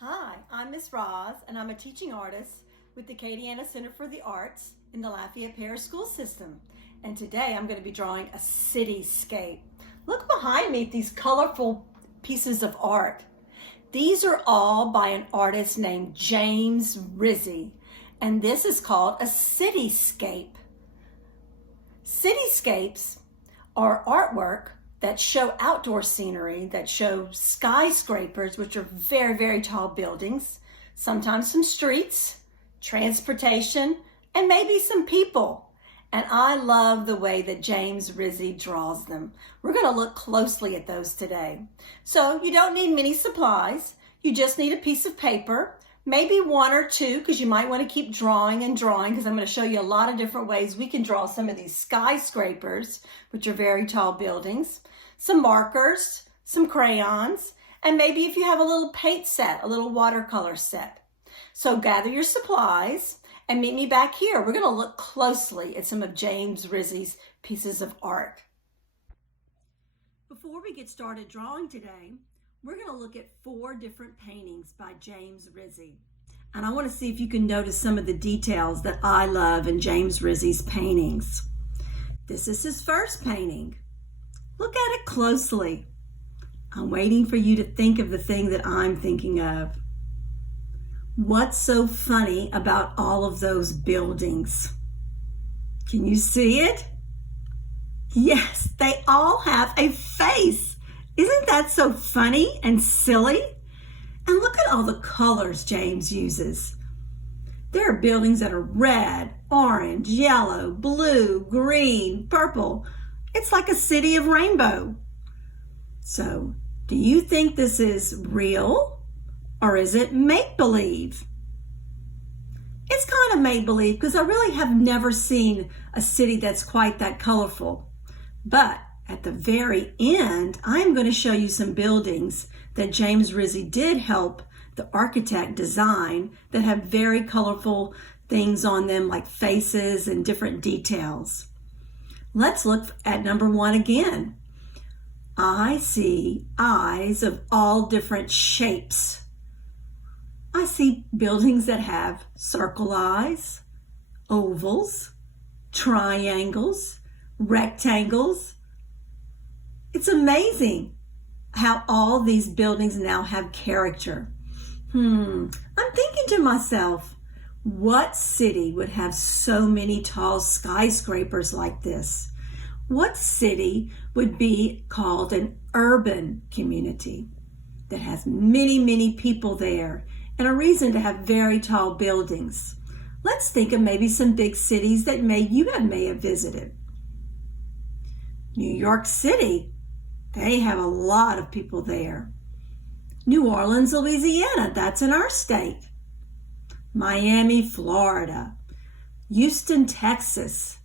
Hi, I'm Miss Roz, and I'm a teaching artist with the Acadiana Center for the Arts in the Lafayette Parish school system. And today I'm going to be drawing a cityscape. Look behind me at these colorful pieces of art. These are all by an artist named James Rizzi, and this is called a cityscape. Cityscapes are artwork that show outdoor scenery, that show skyscrapers, which are very, very tall buildings, sometimes some streets, transportation, and maybe some people. And I love the way that James Rizzi draws them. We're going to look closely at those today. So you don't need many supplies. You just need a piece of paper, maybe one or two, because you might want to keep drawing and drawing, because I'm going to show you a lot of different ways we can draw some of these skyscrapers, which are very tall buildings, some markers, some crayons, and maybe if you have a little paint set, a little watercolor set. So gather your supplies and meet me back here. We're going to look closely at some of James Rizzi's pieces of art. Before we get started drawing today, we're going to look at 4 different paintings by James Rizzi. And I want to see if you can notice some of the details that I love in James Rizzi's paintings. This is his first painting. Look at it closely. I'm waiting for you to think of the thing that I'm thinking of. What's so funny about all of those buildings? Can you see it? Yes, they all have a face. Isn't that so funny and silly? And look at all the colors James uses. There are buildings that are red, orange, yellow, blue, green, purple. It's like a city of rainbow. So, do you think this is real or is it make-believe? It's kind of make-believe because I really have never seen a city that's quite that colorful. But at the very end, I'm going to show you some buildings that James Rizzi did help the architect design that have very colorful things on them, like faces and different details. Let's look at number 1 again. I see eyes of all different shapes. I see buildings that have circle eyes, ovals, triangles, rectangles. It's amazing how all these buildings now have character. I'm thinking to myself, what city would have so many tall skyscrapers like this? What city would be called an urban community that has many, many people there and a reason to have very tall buildings? Let's think of maybe some big cities that you may have visited. New York City, they have a lot of people there. New Orleans, Louisiana, that's in our state. Miami, Florida. Houston, Texas.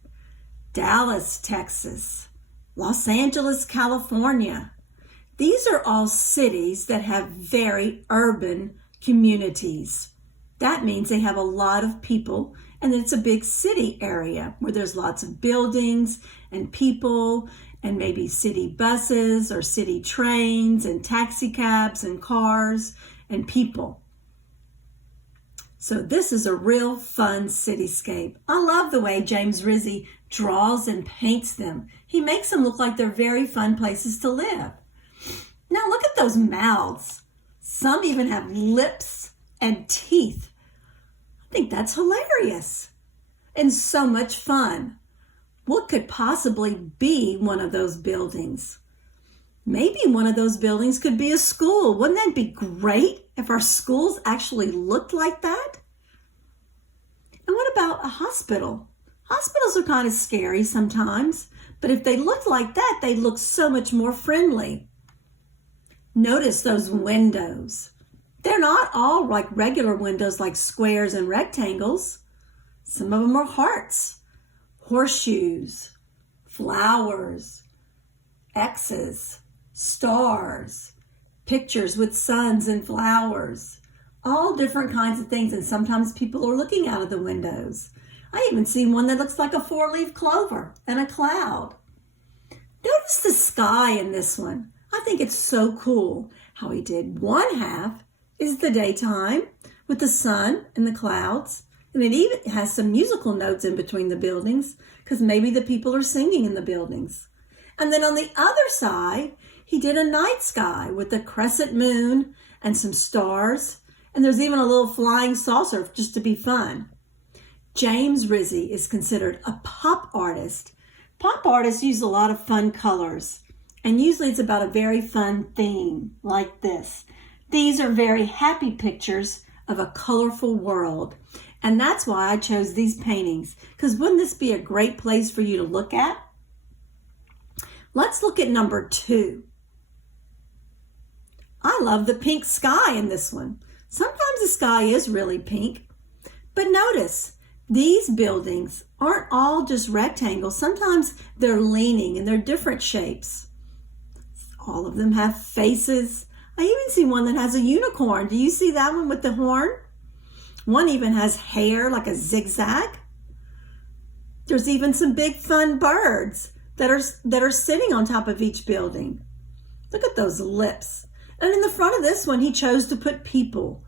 Dallas, Texas. Los Angeles, California. These are all cities that have very urban communities. That means they have a lot of people, and it's a big city area where there's lots of buildings and people and maybe city buses or city trains and taxi cabs and cars and people. So this is a real fun cityscape. I love the way James Rizzi draws and paints them. He makes them look like they're very fun places to live. Now look at those mouths. Some even have lips and teeth. I think that's hilarious and so much fun. What could possibly be one of those buildings? Maybe one of those buildings could be a school. Wouldn't that be great if our schools actually looked like that? And what about a hospital? Hospitals are kind of scary sometimes, but if they looked like that, they'd look so much more friendly. Notice those windows. They're not all like regular windows like squares and rectangles. Some of them are hearts, horseshoes, flowers, X's, stars, pictures with suns and flowers, all different kinds of things. And sometimes people are looking out of the windows. I even seen one that looks like a 4-leaf clover and a cloud. Notice the sky in this one. I think it's so cool how he did one half is the daytime with the sun and the clouds. And it even has some musical notes in between the buildings because maybe the people are singing in the buildings. And then on the other side, he did a night sky with a crescent moon and some stars. And there's even a little flying saucer just to be fun. James Rizzi is considered a pop artist. Pop artists use a lot of fun colors. And usually it's about a very fun theme like this. These are very happy pictures of a colorful world. And that's why I chose these paintings. Because wouldn't this be a great place for you to look at? Let's look at number 2. I love the pink sky in this one. Sometimes the sky is really pink. But notice, these buildings aren't all just rectangles. Sometimes they're leaning and they're different shapes. All of them have faces. I even see one that has a unicorn. Do you see that one with the horn? One even has hair like a zigzag. There's even some big fun birds that are sitting on top of each building. Look at those lips. And in the front of this one, he chose to put people.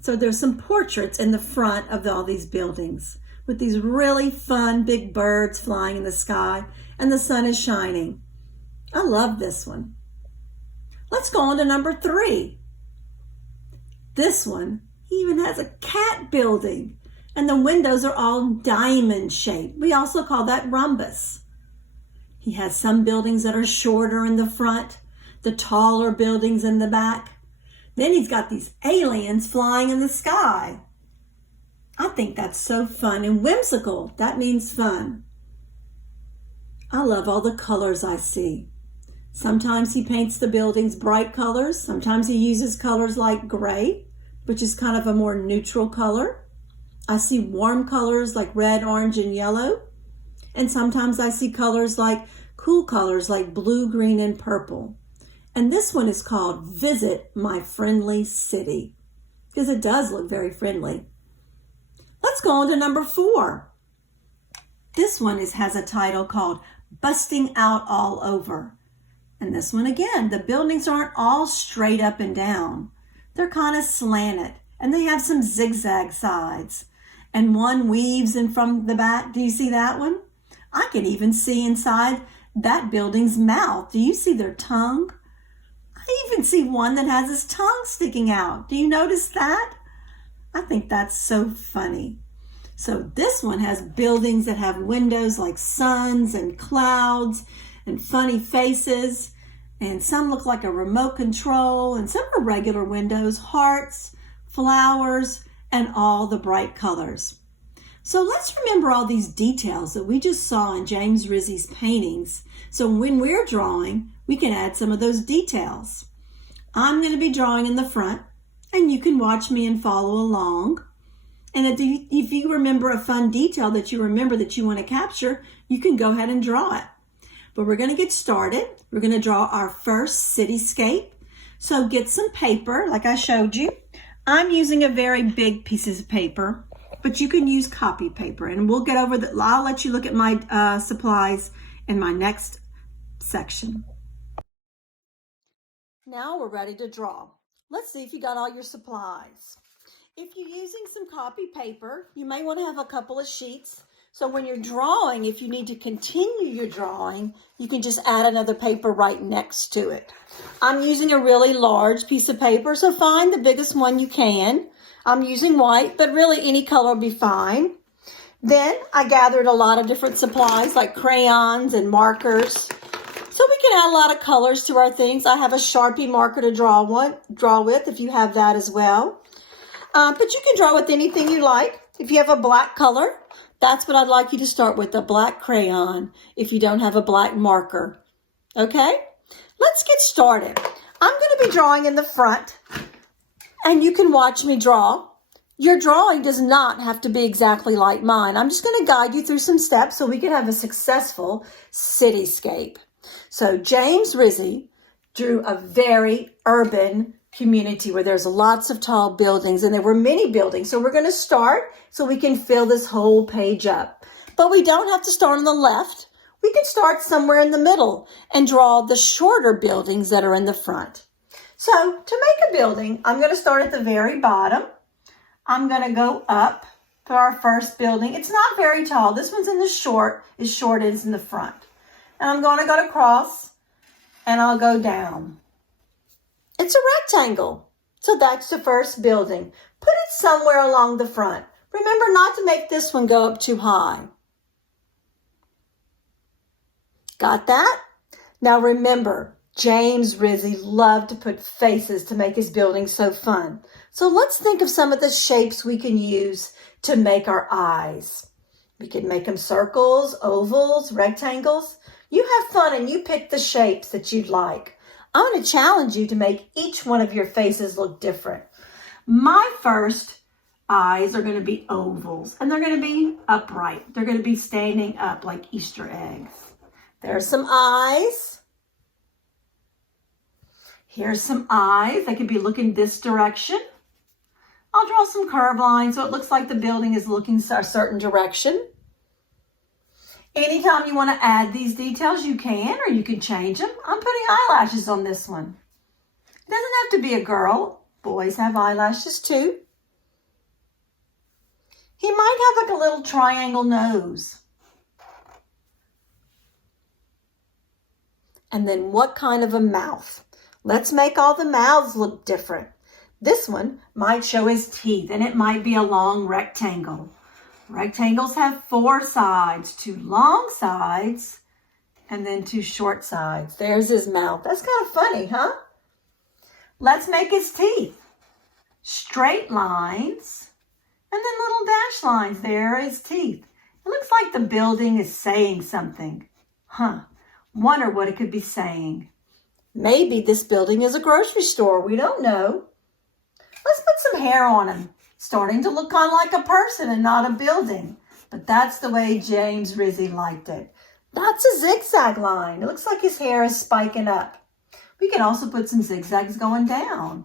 So there's some portraits in the front of all these buildings with these really fun big birds flying in the sky, and the sun is shining. I love this one. Let's go on to number 3. This one, he even has a cat building, and the windows are all diamond shaped. We also call that rhombus. He has some buildings that are shorter in the front, the taller buildings in the back. Then he's got these aliens flying in the sky. I think that's so fun and whimsical. That means fun. I love all the colors I see. Sometimes he paints the buildings bright colors. Sometimes he uses colors like gray, which is kind of a more neutral color. I see warm colors like red, orange, and yellow. And sometimes I see colors like cool colors like blue, green, and purple. And this one is called Visit My Friendly City, because it does look very friendly. Let's go on to number 4. This one has a title called Busting Out All Over. And this one again, the buildings aren't all straight up and down. They're kind of slanted, and they have some zigzag sides. And one weaves in from the back. Do you see that one? I can even see inside that building's mouth. Do you see their tongue? I even see one that has his tongue sticking out. Do you notice that? I think that's so funny. So this one has buildings that have windows like suns and clouds and funny faces. And some look like a remote control, and some are regular windows, hearts, flowers, and all the bright colors. So let's remember all these details that we just saw in James Rizzi's paintings. So when we're drawing, we can add some of those details. I'm going to be drawing in the front, and you can watch me and follow along. And if you remember a fun detail that you remember that you want to capture, you can go ahead and draw it. But we're going to get started. We're going to draw our first cityscape. So get some paper, like I showed you. I'm using a very big piece of paper, but you can use copy paper. And we'll get over that. I'll let you look at my supplies in my next section. Now we're ready to draw. Let's see if you got all your supplies. If you're using some copy paper, you may want to have a couple of sheets. So when you're drawing, if you need to continue your drawing, you can just add another paper right next to it. I'm using a really large piece of paper, so find the biggest one you can. I'm using white, but really any color will be fine. Then I gathered a lot of different supplies like crayons and markers. So we can add a lot of colors to our things. I have a Sharpie marker to draw with if you have that as well. But you can draw with anything you like. If you have a black color, that's what I'd like you to start with, a black crayon, if you don't have a black marker. Okay? Let's get started. I'm going to be drawing in the front, and you can watch me draw. Your drawing does not have to be exactly like mine. I'm just going to guide you through some steps so we can have a successful cityscape. So James Rizzi drew a very urban community where there's lots of tall buildings, and there were many buildings. So we're going to start so we can fill this whole page up. But we don't have to start on the left. We can start somewhere in the middle and draw the shorter buildings that are in the front. So to make a building, I'm going to start at the very bottom. I'm going to go up to our first building. It's not very tall. This one's in the short, is in the front. And I'm going to go across and I'll go down. It's a rectangle. So that's the first building. Put it somewhere along the front. Remember not to make this one go up too high. Got that? Now remember, James Rizzi loved to put faces to make his building so fun. So let's think of some of the shapes we can use to make our eyes. We can make them circles, ovals, rectangles. You have fun and you pick the shapes that you'd like. I'm going to challenge you to make each one of your faces look different. My first eyes are going to be ovals, and they're going to be upright. They're going to be standing up like Easter eggs. There's some eyes. Here's some eyes. They could be looking this direction. I'll draw some curved lines so it looks like the building is looking a certain direction. Anytime you want to add these details, you can, or you can change them. I'm putting eyelashes on this one. It doesn't have to be a girl. Boys have eyelashes too. He might have like a little triangle nose. And then what kind of a mouth? Let's make all the mouths look different. This one might show his teeth, and it might be a long rectangle. Rectangles have 4 sides, 2 long sides, and then 2 short sides. There's his mouth. That's kind of funny, huh? Let's make his teeth. Straight lines, and then little dash lines. There are his teeth. It looks like the building is saying something. Wonder what it could be saying. Maybe this building is a grocery store. We don't know. Let's put some hair on him. Starting to look kind of like a person and not a building. But that's the way James Rizzi liked it. That's a zigzag line. It looks like his hair is spiking up. We can also put some zigzags going down.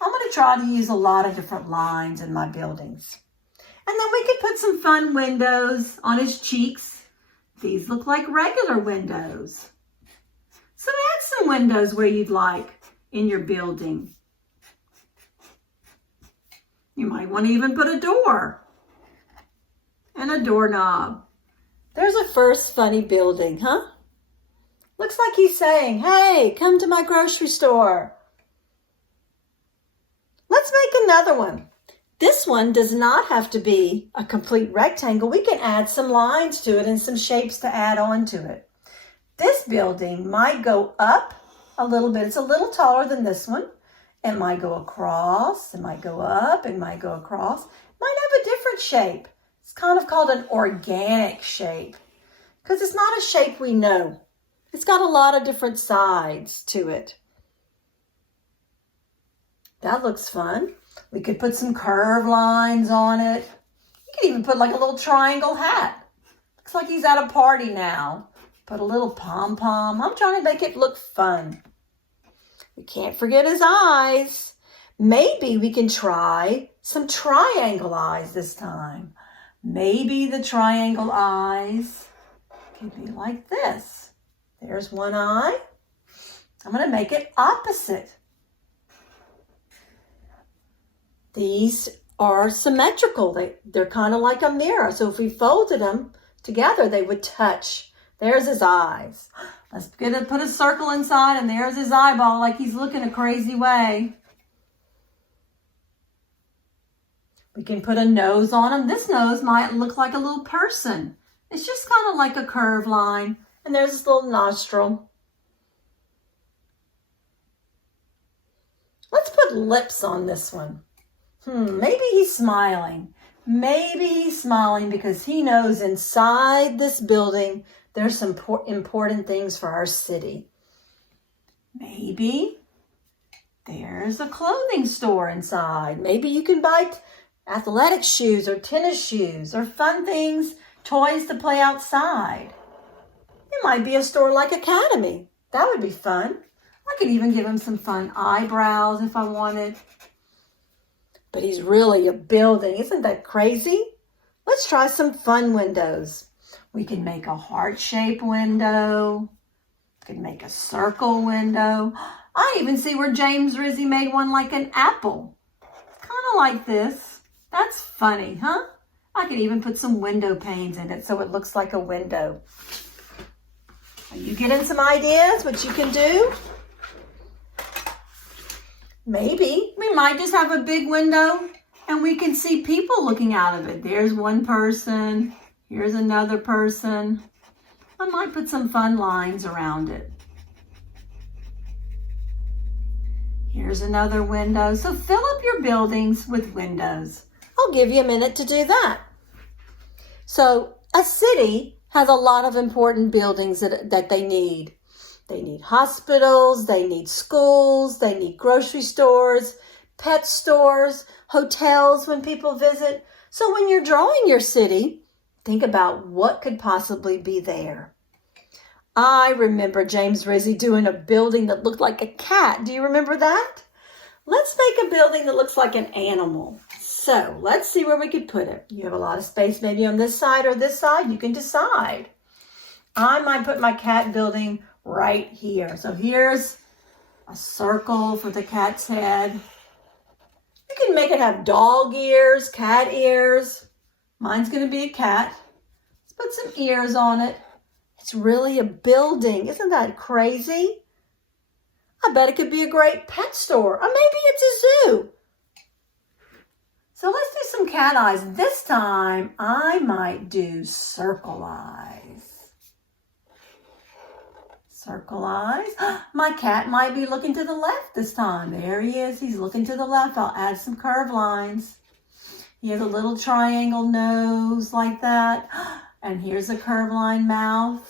I'm going to try to use a lot of different lines in my buildings. And then we could put some fun windows on his cheeks. These look like regular windows. So add some windows where you'd like in your building. You might want to even put a door and a doorknob. There's a first funny building, huh? Looks like he's saying, hey, come to my grocery store. Let's make another one. This one does not have to be a complete rectangle. We can add some lines to it and some shapes to add on to it. This building might go up a little bit. It's a little taller than this one. It might go across, it might go up, it might go across. It might have a different shape. It's kind of called an organic shape because it's not a shape we know. It's got a lot of different sides to it. That looks fun. We could put some curved lines on it. You could even put like a little triangle hat. Looks like he's at a party now. Put a little pom-pom. I'm trying to make it look fun. We can't forget his eyes. Maybe we can try some triangle eyes this time. Maybe the triangle eyes could be like this. There's one eye. I'm going to make it opposite. These are symmetrical. They're kind of like a mirror. So if we folded them together, they would touch. There's his eyes. Let's put a circle inside, and there's his eyeball like he's looking a crazy way. We can put a nose on him. This nose might look like a little person. It's just kind of like a curved line. And there's this little nostril. Let's put lips on this one. Maybe he's smiling. Maybe he's smiling because he knows inside this building there's some important things for our city. Maybe there's a clothing store inside. Maybe you can buy athletic shoes or tennis shoes or fun things, toys to play outside. It might be a store like Academy. That would be fun. I could even give him some fun eyebrows if I wanted. But he's really a building. Isn't that crazy? Let's try some fun windows. We can make a heart-shaped window. We can make a circle window. I even see where James Rizzi made one like an apple. Kind of like this. That's funny, huh? I could even put some window panes in it so it looks like a window. Are you getting some ideas what you can do? Maybe we might just have a big window and we can see people looking out of it. There's one person. Here's another person. I might put some fun lines around it. Here's another window. So fill up your buildings with windows. I'll give you a minute to do that. So a city has a lot of important buildings that they need. They need hospitals, they need schools, they need grocery stores, pet stores, hotels when people visit. So when you're drawing your city, think about what could possibly be there. I remember James Rizzi doing a building that looked like a cat. Do you remember that? Let's make a building that looks like an animal. So let's see where we could put it. You have a lot of space maybe on this side or this side. You can decide. I might put my cat building right here. So here's a circle for the cat's head. You can make it have dog ears, cat ears. Mine's going to be a cat. Let's put some ears on it. It's really a building. Isn't that crazy? I bet it could be a great pet store. Or maybe it's a zoo. So let's do some cat eyes. This time, I might do circle eyes. Circle eyes. My cat might be looking to the left this time. There he is. He's looking to the left. I'll add some curved lines. He has a little triangle nose like that. And here's a curved line mouth.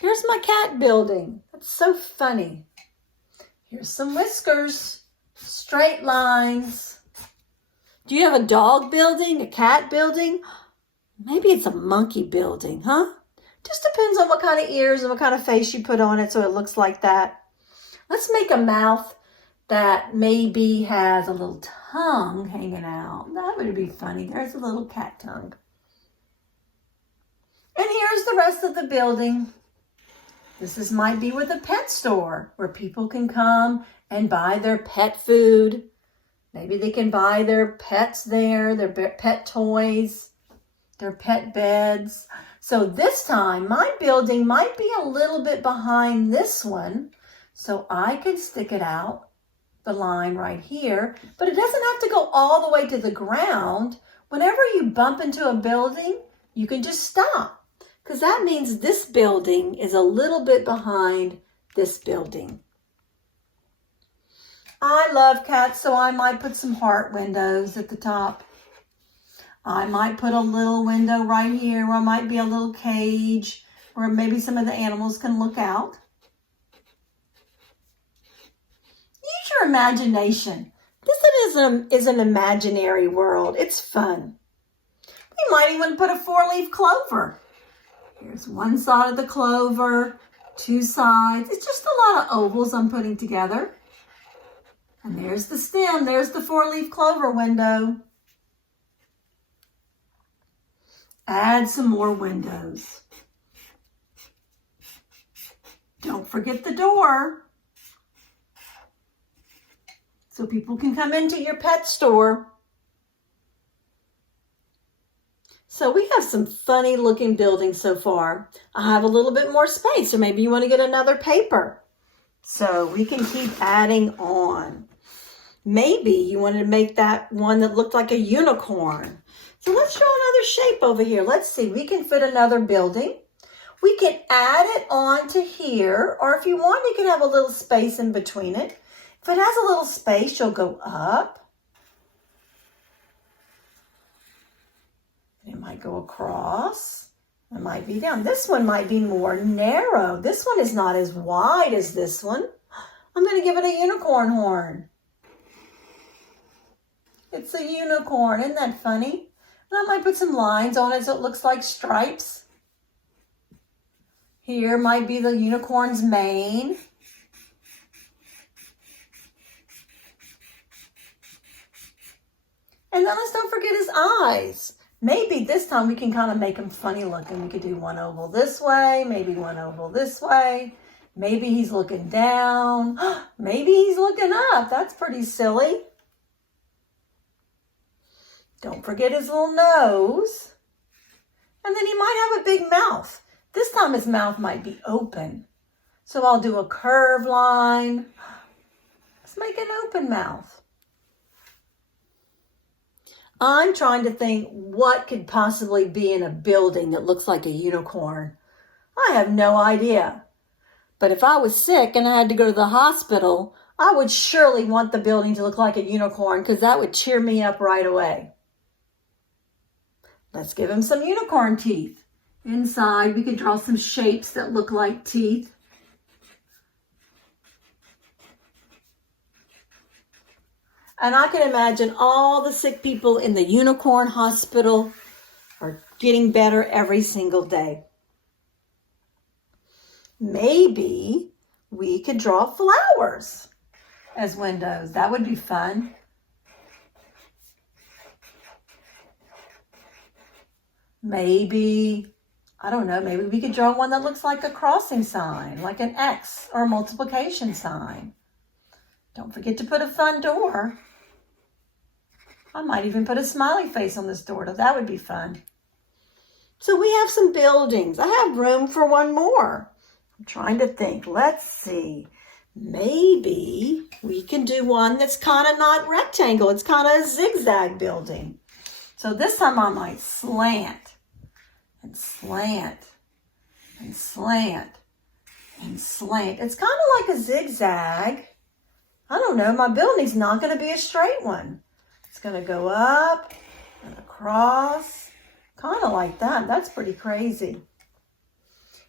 Here's my cat building. That's so funny. Here's some whiskers. Straight lines. Do you have a dog building? A cat building? Maybe it's a monkey building, huh? Just depends on what kind of ears and what kind of face you put on it so it looks like that. Let's make a mouth that maybe has a little tongue hanging out. That would be funny. There's a little cat tongue. And here's the rest of the building. This might be with a pet store where people can come and buy their pet food. Maybe they can buy their pets there, their pet toys, their pet beds. So this time, my building might be a little bit behind this one. So I can stick it out, the line right here. But it doesn't have to go all the way to the ground. Whenever you bump into a building, you can just stop. Because that means this building is a little bit behind this building. I love cats, so I might put some heart windows at the top. I might put a little window right here, or it might be a little cage where maybe some of the animals can look out. Use your imagination. This is an imaginary world. It's fun. We might even put a 4-leaf clover. Here's one side of the clover, 2 sides. It's just a lot of ovals I'm putting together. And there's the stem. There's the 4-leaf clover window. Add some more windows. Don't forget the door. So people can come into your pet store. So we have some funny looking buildings so far. I have a little bit more space, or maybe you want to get another paper. So we can keep adding on. Maybe you wanted to make that one that looked like a unicorn. So let's draw another shape over here. Let's see, we can fit another building. We can add it on to here, or if you want, you can have a little space in between it. If it has a little space, you'll go up. It might go across. It might be down. This one might be more narrow. This one is not as wide as this one. I'm going to give it a unicorn horn. It's a unicorn. Isn't that funny? And I might put some lines on it so it looks like stripes. Here might be the unicorn's mane. And then let's don't forget his eyes. Maybe this time we can kind of make them funny looking. We could do one oval this way, maybe one oval this way, Maybe he's looking down. Maybe he's looking up. That's pretty silly. Don't forget his little nose. And then he might have a big mouth. This time his mouth might be open. So I'll do a curved line. Let's make an open mouth. I'm trying to think what could possibly be in a building that looks like a unicorn. I have no idea. But if I was sick and I had to go to the hospital, I would surely want the building to look like a unicorn because that would cheer me up right away. Let's give him some unicorn teeth. Inside, we could draw some shapes that look like teeth. And I can imagine all the sick people in the unicorn hospital are getting better every single day. Maybe we could draw flowers as windows. That would be fun. Maybe, I don't know, maybe we could draw one that looks like a crossing sign, like an X or a multiplication sign. Don't forget to put a fun door. I might even put a smiley face on this door. That would be fun. So we have some buildings. I have room for one more. I'm trying to think. Let's see. Maybe we can do one that's kind of not rectangle. It's kind of a zigzag building. So this time I might slant and slant and slant and slant. It's kind of like a zigzag. I don't know. My building's not going to be a straight one. It's going to go up and across, kind of like that. That's pretty crazy.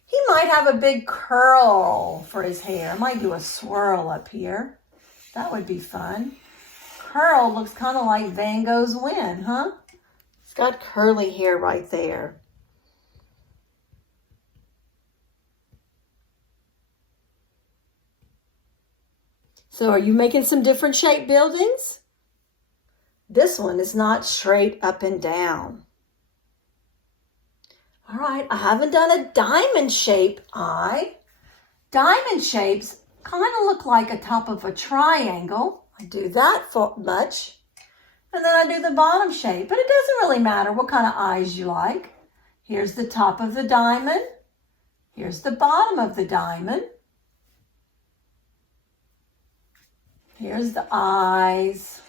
He might have a big curl for his hair. I might do a swirl up here. That would be fun. Curl looks kind of like Van Gogh's wind, huh? He's got curly hair right there. So are you making some different shaped buildings? This one is not straight up and down. All right, I haven't done a diamond shape eye. Diamond shapes kind of look like a top of a triangle. I do that much. And then I do the bottom shape, but it doesn't really matter what kind of eyes you like. Here's the top of the diamond. Here's the bottom of the diamond. Here's the eyes.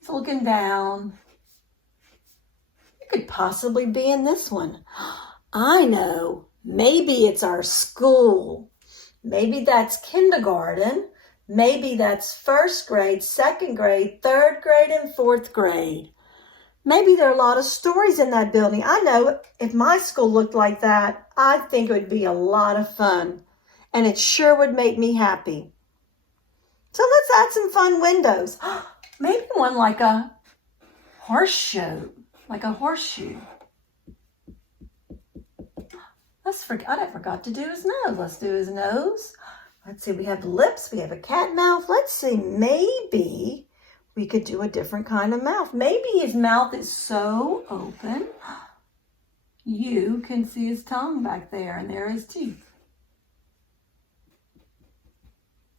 It's looking down. You could possibly be in this one. I know. Maybe it's our school. Maybe that's kindergarten. Maybe that's first grade, second grade, third grade, and fourth grade. Maybe there are a lot of stories in that building. I know if my school looked like that, I think it would be a lot of fun. And it sure would make me happy. So let's add some fun windows. Maybe one like a horseshoe. Like a horseshoe. I forgot to do his nose. Let's do his nose. Let's see, we have lips. We have a cat mouth. Let's see, maybe we could do a different kind of mouth. Maybe his mouth is so open, you can see his tongue back there, and there are his teeth.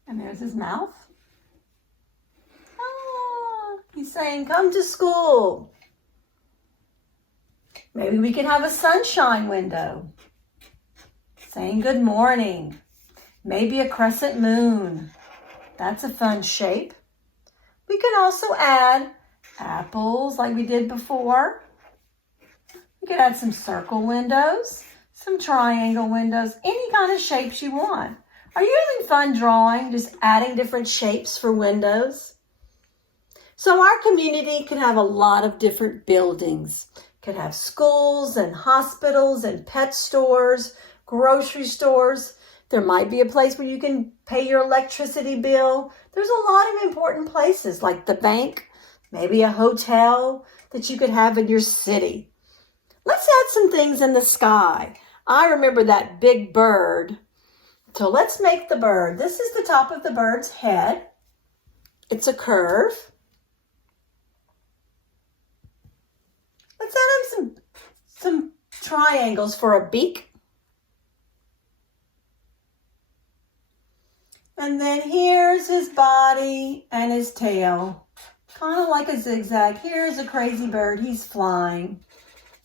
And there's his mouth. Ah, he's saying, come to school. Maybe we can have a sunshine window. Saying good morning. Maybe a crescent moon. That's a fun shape. We can also add apples like we did before. We could add some circle windows, some triangle windows, any kind of shapes you want. Are you having fun drawing, just adding different shapes for windows? So our community could have a lot of different buildings. Could have schools and hospitals and pet stores, grocery stores. There might be a place where you can pay your electricity bill. There's a lot of important places like the bank, maybe a hotel that you could have in your city. Let's add some things in the sky. I remember that big bird. So let's make the bird. This is the top of the bird's head. It's a curve. Let's add in some triangles for a beak. And then here's his body and his tail. Kind of like a zigzag. Here's a crazy bird. He's flying.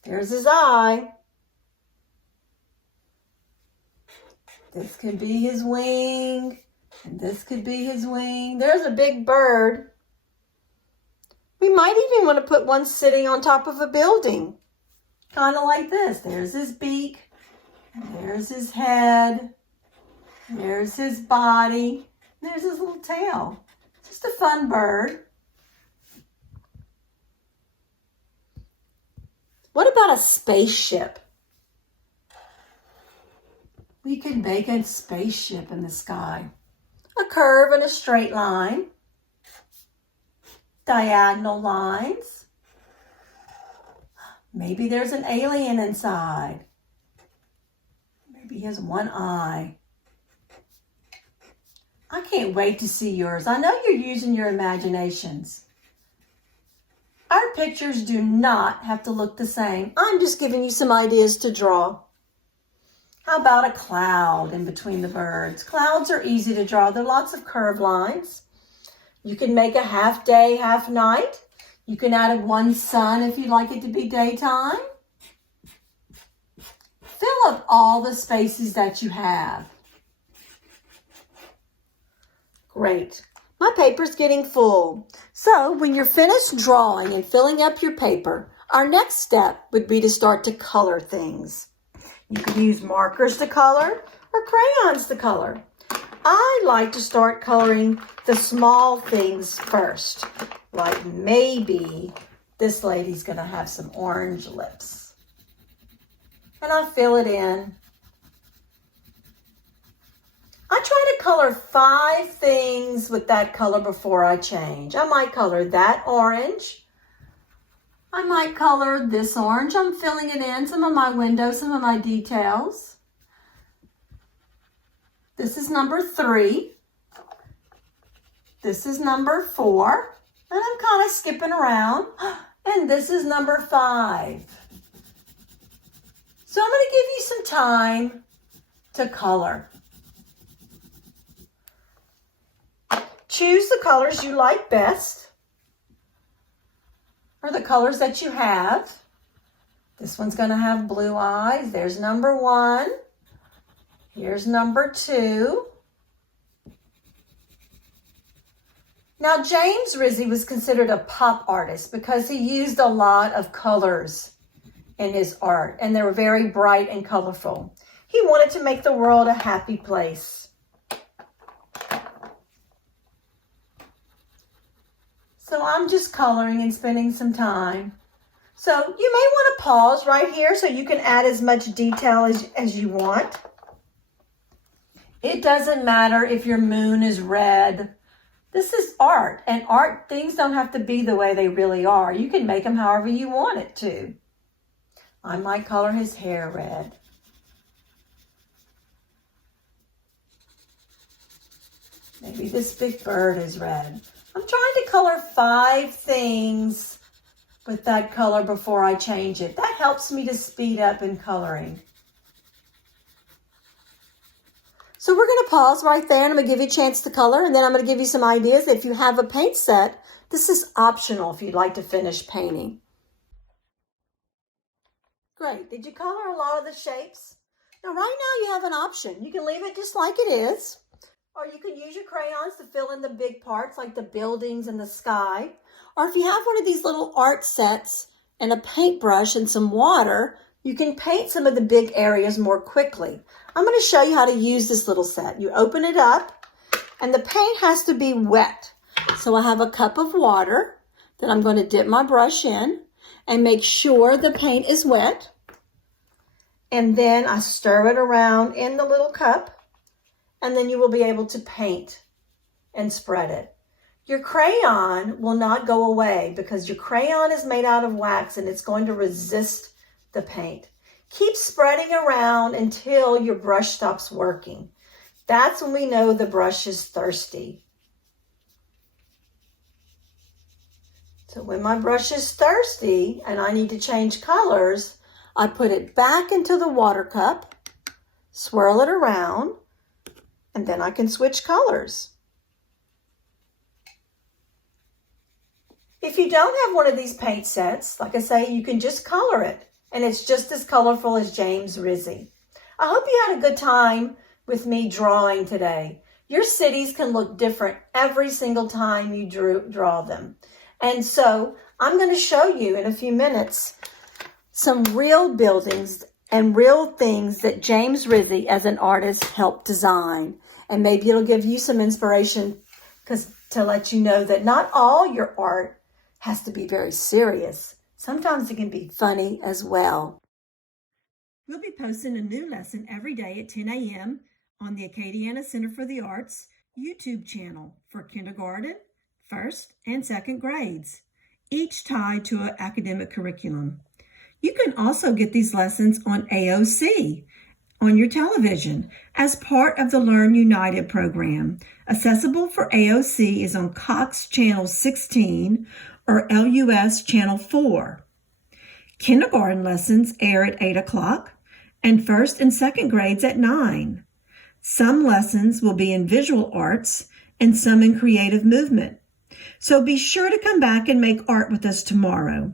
There's his eye. This could be his wing. And this could be his wing. There's a big bird. We might even want to put one sitting on top of a building. Kind of like this. There's his beak. There's his head. There's his body. There's his little tail. Just a fun bird. What about a spaceship? We could make a spaceship in the sky. A curve and a straight line. Diagonal lines. Maybe there's an alien inside. Maybe he has one eye. I can't wait to see yours. I know you're using your imaginations. Our pictures do not have to look the same. I'm just giving you some ideas to draw. How about a cloud in between the birds? Clouds are easy to draw. There are lots of curved lines. You can make a half day, half night. You can add one sun if you'd like it to be daytime. Fill up all the spaces that you have. Great. My paper's getting full. So when you're finished drawing and filling up your paper, our next step would be to start to color things. You can use markers to color or crayons to color. I like to start coloring the small things first. Like maybe this lady's going to have some orange lips. And I'll fill it in. I try to color 5 things with that color before I change. I might color that orange. I might color this orange. I'm filling it in, some of my windows, some of my details. This is number 3. This is number 4. And I'm kind of skipping around. And this is number 5. So I'm going to give you some time to color. Choose the colors you like best, or the colors that you have. This one's going to have blue eyes. There's number 1. Here's number 2. Now, James Rizzi was considered a pop artist because he used a lot of colors in his art, and they were very bright and colorful. He wanted to make the world a happy place. So I'm just coloring and spending some time. So you may want to pause right here so you can add as much detail as you want. It doesn't matter if your moon is red. This is art, and art things don't have to be the way they really are. You can make them however you want it to. I might color his hair red. Maybe this big bird is red. I'm trying to color 5 things with that color before I change it. That helps me to speed up in coloring. So we're going to pause right there, and I'm going to give you a chance to color, and then I'm going to give you some ideas. If you have a paint set, this is optional if you'd like to finish painting. Great. Did you color a lot of the shapes? Now, right now you have an option. You can leave it just like it is. Or you can use your crayons to fill in the big parts like the buildings and the sky. Or if you have one of these little art sets and a paintbrush and some water, you can paint some of the big areas more quickly. I'm going to show you how to use this little set. You open it up and the paint has to be wet. So I have a cup of water that I'm going to dip my brush in and make sure the paint is wet. And then I stir it around in the little cup. And then you will be able to paint and spread it. Your crayon will not go away because your crayon is made out of wax and it's going to resist the paint. Keep spreading around until your brush stops working. That's when we know the brush is thirsty. So when my brush is thirsty and I need to change colors, I put it back into the water cup, swirl it around, and then I can switch colors. If you don't have one of these paint sets, like I say, you can just color it, and it's just as colorful as James Rizzi. I hope you had a good time with me drawing today. Your cities can look different every single time you draw them. And so I'm going to show you in a few minutes some real buildings and real things that James Rizzi as an artist helped design. And maybe it'll give you some inspiration to let you know that not all your art has to be very serious. Sometimes it can be funny as well. We'll be posting a new lesson every day at 10 a.m. on the Acadiana Center for the Arts YouTube channel for kindergarten, first, and second grades, each tied to an academic curriculum. You can also get these lessons on AOC on your television as part of the Learn United program. Accessible for AOC is on Cox Channel 16 or LUS Channel 4. Kindergarten lessons air at 8 o'clock and first and second grades at 9. Some lessons will be in visual arts and some in creative movement. So be sure to come back and make art with us tomorrow.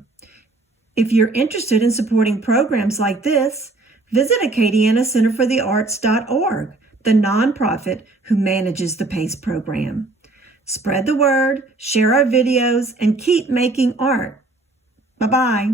If you're interested in supporting programs like this, visit AcadianaCenterForTheArts.org, the nonprofit who manages the PACE program. Spread the word, share our videos, and keep making art. Bye-bye.